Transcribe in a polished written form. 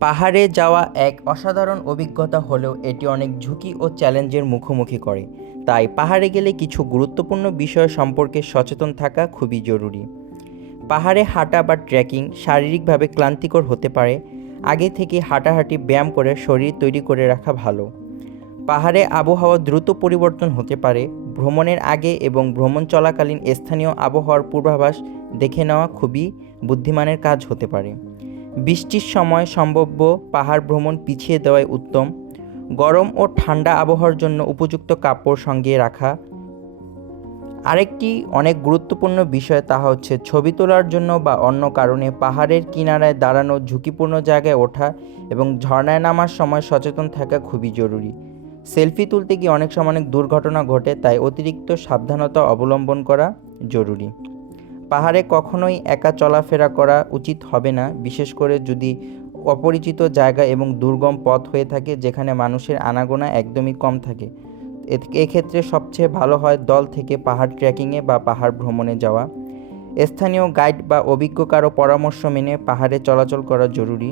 পাহাড়ে যাওয়া এক অসাধারণ অভিজ্ঞতা হলেও এটি অনেক ঝুঁকি ও চ্যালেঞ্জের মুখোমুখি করে। তাই পাহাড়ে গেলে কিছু গুরুত্বপূর্ণ বিষয় সম্পর্কে সচেতন থাকা খুবই জরুরি। পাহাড়ে হাঁটা বা ট্রেকিং শারীরিকভাবে ক্লান্তিকর হতে পারে। আগে থেকে হাঁটাহাঁটি ব্যায়াম করে শরীর তৈরি করে রাখা ভালো। পাহাড়ে আবহাওয়া দ্রুত পরিবর্তন হতে পারে। ভ্রমণের আগে এবং ভ্রমণ চলাকালীন স্থানীয় আবহাওয়ার পূর্বাভাস দেখে নেওয়া খুবই বুদ্ধিমানের কাজ হতে পারে। বৃষ্টির সময় সম্ভাব্য পাহাড় ভ্রমণ পিছিয়ে দেওয়াই উত্তম। গরম ও ঠান্ডা আবহাওয়ার জন্য উপযুক্ত কাপড় সঙ্গে রাখা। আরেকটি অনেক গুরুত্বপূর্ণ বিষয় তা হচ্ছে ছবি তোলার জন্য বা অন্য কারণে পাহাড়ের কিনারায় দাঁড়ানো, ঝুঁকিপূর্ণ জায়গায় ওঠা এবং ঝর্ণায় নামার সময় সচেতন থাকা খুবই জরুরি। সেলফি তুলতে গিয়ে অনেক সময় অনেক দুর্ঘটনা ঘটে, তাই অতিরিক্ত সাবধানতা অবলম্বন করা জরুরি। পাহাড়ে কখনোই একা চলাফেরা করা উচিত হবে না, বিশেষ করে যদি অপরিচিত জায়গা এবং দুর্গম পথ হয়ে থাকে যেখানে মানুষের আনাগোনা একদমই কম থাকে। এক্ষেত্রে সবচেয়ে ভালো হয় দল থেকে পাহাড় ট্রেকিংয়ে বা পাহাড় ভ্রমণে যাওয়া। স্থানীয় গাইড বা অভিজ্ঞ কারো পরামর্শ মেনে পাহাড়ে চলাচল করা জরুরি।